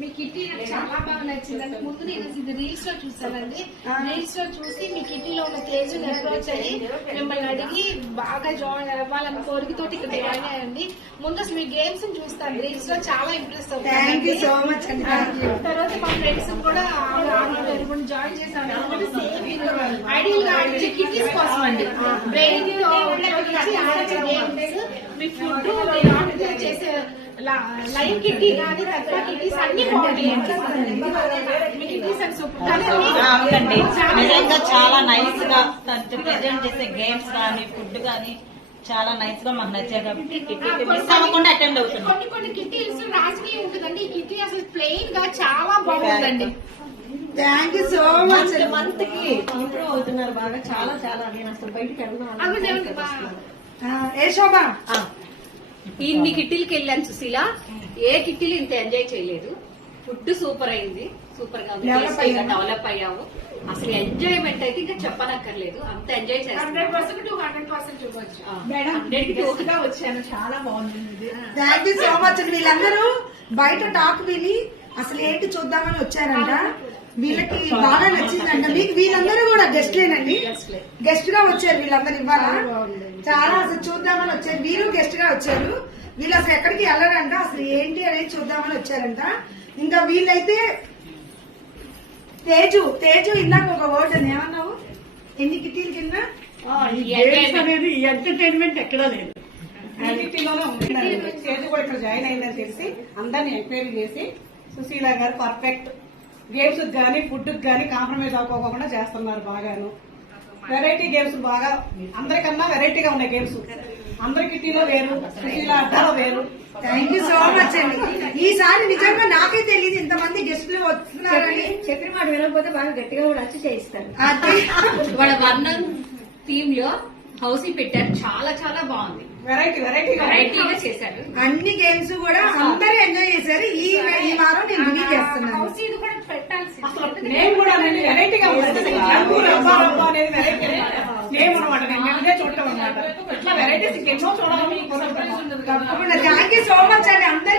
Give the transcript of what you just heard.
మీ kitty నాకు చాలా బాగా నచ్చిందండి. ముందు నేను ఇది రీల్స్ లో చూసానండి. రీల్స్ లో చూసి మీ కిటీలో ఉన్న తేజ్ అప్రోచ్ అయ్యి మిమ్మల్ని అడిగి బాగా జాయిన్ అవ్వాలని కోరికతోటి ఇక్కడ జాయిన్ అయ్యండి. ముందు అసలు మీ గేమ్స్ చూస్తాను రీల్స్ లో చాలా ఇంప్రెస్ అవుతుంది. తర్వాత మా ఫ్రెండ్స్ కూడా జాయిన్ చేశాను. ఐడియల్ గా కిటీస్ కోసం అండి. బ్రెయిన్ మీ ఫుడ్ చేసే లైవ్ కిట్టి కానీ తక్కువ కిట్టీస్ అన్ని అవునండి. నిజంగా చాలా నైస్ గా ప్రెజెంట్ చేసే గేమ్స్ కానీ ఫుడ్ కానీ చాలా నైస్ గా మాకు నచ్చాయి కాబట్టి మిస్ అవ్వకుండా అటెండ్ అవుతున్నాం. కొన్ని కిట్టీస్ రాజకీయం ఉంటుందండి. ఈ కిట్టి అసలు ప్లెయిన్ గా చాలా బాగుందండి. Thank you so much. Month కి ఇంప్రూవ్ అవుతున్నారు బాగా. చాలా చాలా నేను అసలు బయటకి ఏ శోభా ఇన్ని కిట్టీలకి వెళ్ళాను సుశీల. ఏ కిట్టీలు ఇంత ఎంజాయ్ చేయలేదు. ఫుడ్ సూపర్ అయింది. సూపర్ గా డెవలప్ అయ్యాము. అసలు ఎంజాయ్మెంట్ అయితే ఇంకా చెప్పనక్కర్లేదు. అంత ఎంజాయ్ చేస్తాను. 100% వచ్చాను. చాలా బాగుంది. Thank you so much. వీళ్ళందరూ బయట టాక్ విని అసలు ఏంటి చూద్దామని వచ్చారంట. వీళ్ళకి బాగా నచ్చిందంట. మీకు వీళ్ళందరూ కూడా గెస్ట్లేనండి. గెస్ట్ గా వచ్చారు వీళ్ళందరూ ఇవాళ. చాలా అసలు చూద్దామని వచ్చారు. వీళ్ళు గెస్ట్ గా వచ్చారు. వీళ్ళు అసలు ఎక్కడికి వెళ్ళరంట. అసలు ఏంటి అనేది చూద్దామని వచ్చారంట. ఇంకా వీళ్ళైతే తేజు ఇందాక ఒక వర్డ్ అని ఏమన్నావు? ఎన్ని కిట్టీలు కింద అనేది ఎంటర్టైన్మెంట్ ఎక్కడా లేదు. తేజు కూడా ఇక్కడ జాయిన్ అయిందని తెలిసి అందరిని ఎంక్వైరీ చేసి సుశీల గారు పర్ఫెక్ట్ గేమ్స్ గానీ ఫుడ్ గానీ కాంప్రమైజ్ అవ్వకోకుండా చేస్తున్నారు. బాగాను వెరైటీ గేమ్స్ బాగా అందరికన్నా వెరైటీగా ఉన్నాయి గేమ్స్. అందరి కిట్టీలో వేరు, సుశీల అడ్డాలో వేరు. థ్యాంక్ యూ సో మచ్ అండి. ఈసారి నిజంగా నాకే తెలియదు ఇంతమంది గెస్టులు వస్తున్నారని. చెప్పిన మాట వినకపోతే బాగా గట్టిగా కూడా వచ్చి చేయిస్తారు. వాళ్ళ వర్ణం థీమ్ లో హౌసీ పెట్టారు. చాలా చాలా బాగుంది. వెరైటీగా చేశారు. అన్ని గేమ్స్ కూడా అందరూ ఎంజాయ్ చేశారు. ఈ వారం నేను రివ్యూ చేస్తున్నాను. నేను కూడా వెరైటీగా నేమ్ అనమాట. నేను చూడటం అనమాట. ఇట్లా వెరైటీస్ ఇంకెన్నో చూడాలని థ్యాంక్ యూ సో మచ్ అండి అందరు.